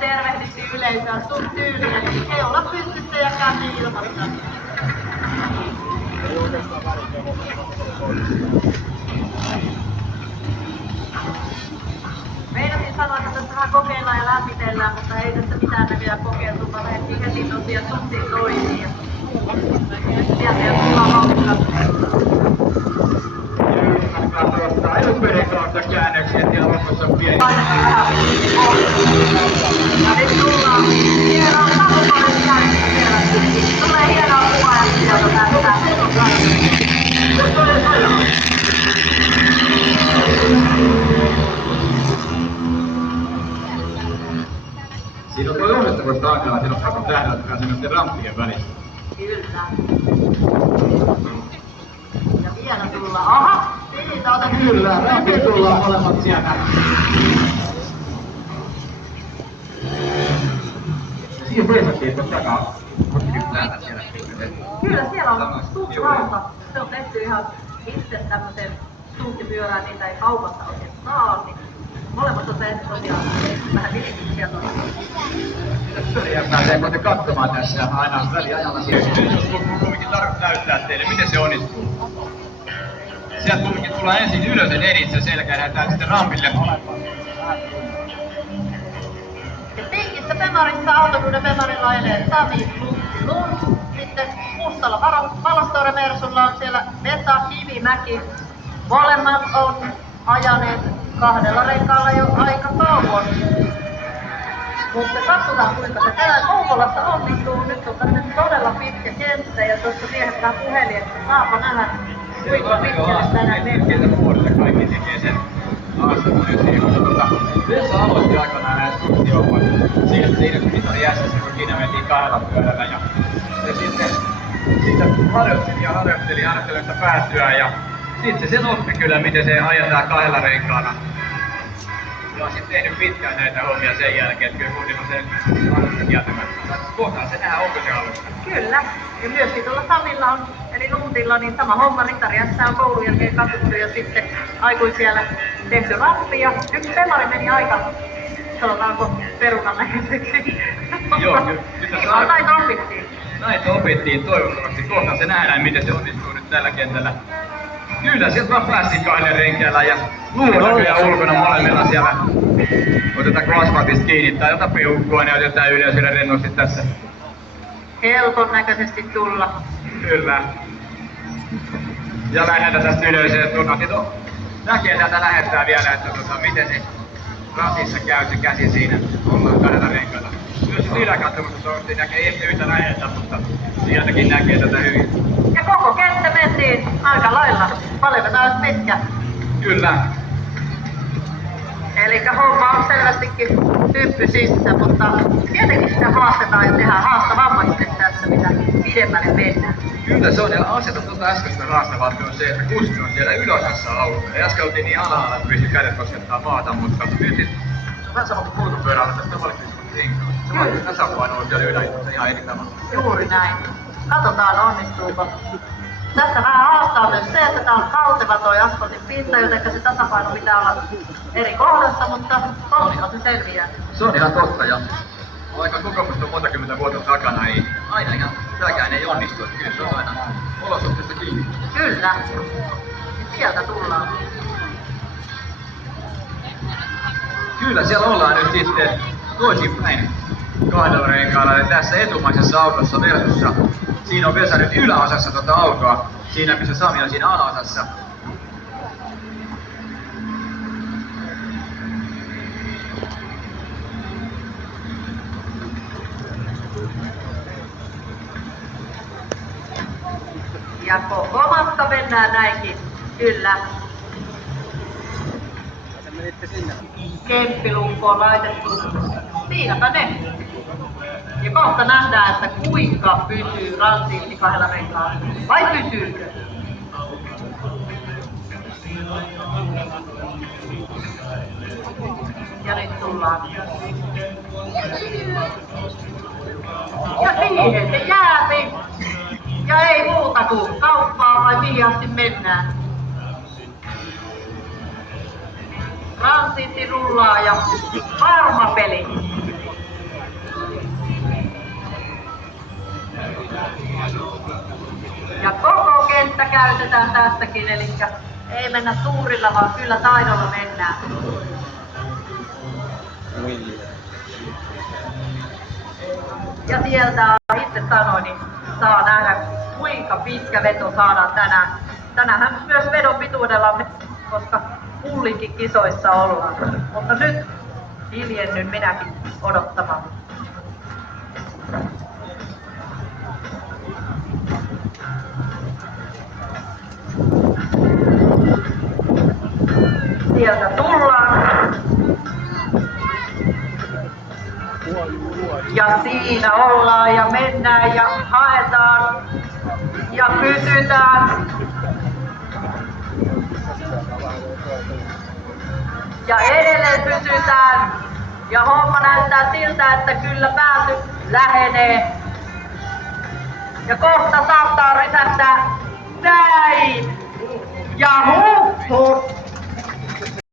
tervehdittiin yleisöä sun tyyliin. Keula pystyssä ja käsi ilmassa. Meinasin sanoa, että tässä vähän kokeillaan ja lämmitellään, mutta ei tässä mitään näköjään kokeiltu, vaan lähdettiin heti tosiaan tuntiin toimiin. Ja sieltä ei tullaan vauhdilla. Ajoperin kautta käännöksiä, siellä lopussa on pieni. Ja nyt tullaan hienoa talukoiden jälkeen siellä. Tulee hienoa kuvaa ja sieltä päästään. Siinä on tuo johdettavuus taakalla, siinä on pakko tähdellä semmoisten ramppien välissä. Kyllä. Ja vielä tullaan. Aha! Siitä otat. Kyllä, ramppien tullaan molemmat sieltä. Siinä seisattiin tuossa takaa. Kyllä, siellä on stunttirauta. Se on tehty ihan itse tämmöisen stunttipyörään, niitä ei kaupasta oikein saa, niin molemmat on tehty tosiaan vähän virityksiä tuolla. Ja pääsee muuten katsomaan tässä aina väliajalla siellä. Nyt jos kumminkin tarvitsee näyttää teille, miten se onnistuu. Sieltä kumminkin tullaan ensin ylös ja editse selkään, lähdetään sitten rampille. Ja pinkissä Pemarissa autokuuden Pemarilla ajelee Sami Lund. Sitten mustalla Valostoore-Mersulla on siellä Vesa Kivimäki. Molemmat on ajaneet kahdella renkaalla jo aika kauan. Mutta katsotaan kuinka se tänään Kouvolassa onnistuu. Nyt on tämmöinen todella pitkä kenttä ja tuossa miehet vähän puheli, että saapa nähdä kuinka pitkälle tänään mennään. Pitkällä vuodessa kaikki tekee sen haastattelun siihen. Vesa aloitti aikanaan näitä stunttioppat. Siinä kun mitä oli jäsessä, kun siinä mentiin kahdella pyörällä. Ja sitten siitä harjoitteli sitä päästyään. Ja sitten se sen oppi kyllä, miten se ajetaan kahdella renkaalla. Ja on sitten tehnyt pitkään näitä hommia sen jälkeen, että kyllä kunnilla on sen alusta kieltämättä. Kohtaan se nähdään, onko se alusta. Kyllä. Ja myöskin tuolla Samilla on, eli Luntilla, niin sama homma. Ritariassa on koulun jälkeen katsottu ja sitten aikuisiellä tehty rappi. Ja yksi Pemari meni aika, sanotaanko, perunan näköiseksi. Joo, nyt Näitä opittiin. Näitä opittiin toivottavasti. Kohtaan se nähdään, miten se onnistuu nyt tällä kentällä. Kyllä, sieltä vaan päästiin kahdella renkeällä ja luulla näköjään ulkona molemmilla siellä. Otetaanko asfaltista kiinni tai jotain peukkoa, niin otetaan yleisölle rennosti tässä. Helpon näköisesti tulla. Kyllä. Ja lähdetään tästä yleisöön tuonne. Näkee täältä lähettää vielä, että miten se rasissa käy se käsi siinä. Ollaan kahdella renkailla. Myös yläkatsomuksessa näkee ei ehkä yhtä läheltä, mutta sieltäkin näkee tätä hyvin. Ja koko kenttä mentiin aika lailla. Paljonko tää olisi pitkä? Kyllä. Elikkä homma on selvästikin hyppysissä, mutta tietenkin sitä haastetaan ja tehdään haastavammaksi tässä, mitä pidemmälle mennään. Kyllä se on, ja asetus tuota äskeistä haastavampi on se, että kuski on siellä ylosassa autossa. Ja äsken oltiin niin alhaalla, että pystyi kädet koskettaa maata, mutta nyt siis vähän sama kuin polkupyörällä, tästä valittiin semmoinen renkaan. Se vaikka tasapaino on siellä yläinnossa ihan eri tavalla. Juuri näin. Katsotaan onnistuuko. Tässä vähän haastaa myös se, että tää on kalteva toi asfaltin pinta, joten se tasapaino pitää olla eri kohdassa, mutta tonnihan se selviää. Se on ihan totta, ja vaikka kokemusta on monta kymmentä vuotta takana, niin aina ihan tämäkään ei onnistu. Kyllä se on aina olosuhteista kiinni. Kyllä. Ja sieltä tullaan. Kyllä siellä ollaan nyt sitten toisinpäin kahdella renkaalla. Ja tässä etumaisessa autossa versussa. Siinä on Vesa nyt yläosassa tuota autoa. Siinä missä Sami on siinä alaosassa. Ja koko matka mennään näinkin. Kyllä. Kemppilukko on laitettu. Siinäpä ne. Ja kohta nähdään, että kuinka pysyy ransiitti kahdella renkaalla. Vai pysyykö? Ja nyt tullaan. Ja siihen se jääpi. Ja ei muuta kuin kauppaa vai mihin asti mennään. Ransiitti rullaa ja varma peli. näytetään tästäkin, eli ei mennä tuurilla, vaan kyllä taidolla mennään. Ja sieltä itse sanoin, niin saa nähdä kuinka pitkä veto saadaan tänään. Tänäänhän myös vedon pituudella, koska kullinkin kisoissa ollaan. Mutta nyt hiljennyn minäkin odottamaan. Sieltä tullaan. Ja siinä ollaan ja mennään ja haetaan ja pysytään. Ja edelleen pysytään. Ja homma näyttää siltä, että kyllä pääsy lähenee. Ja kohta saattaa rysähtää näin.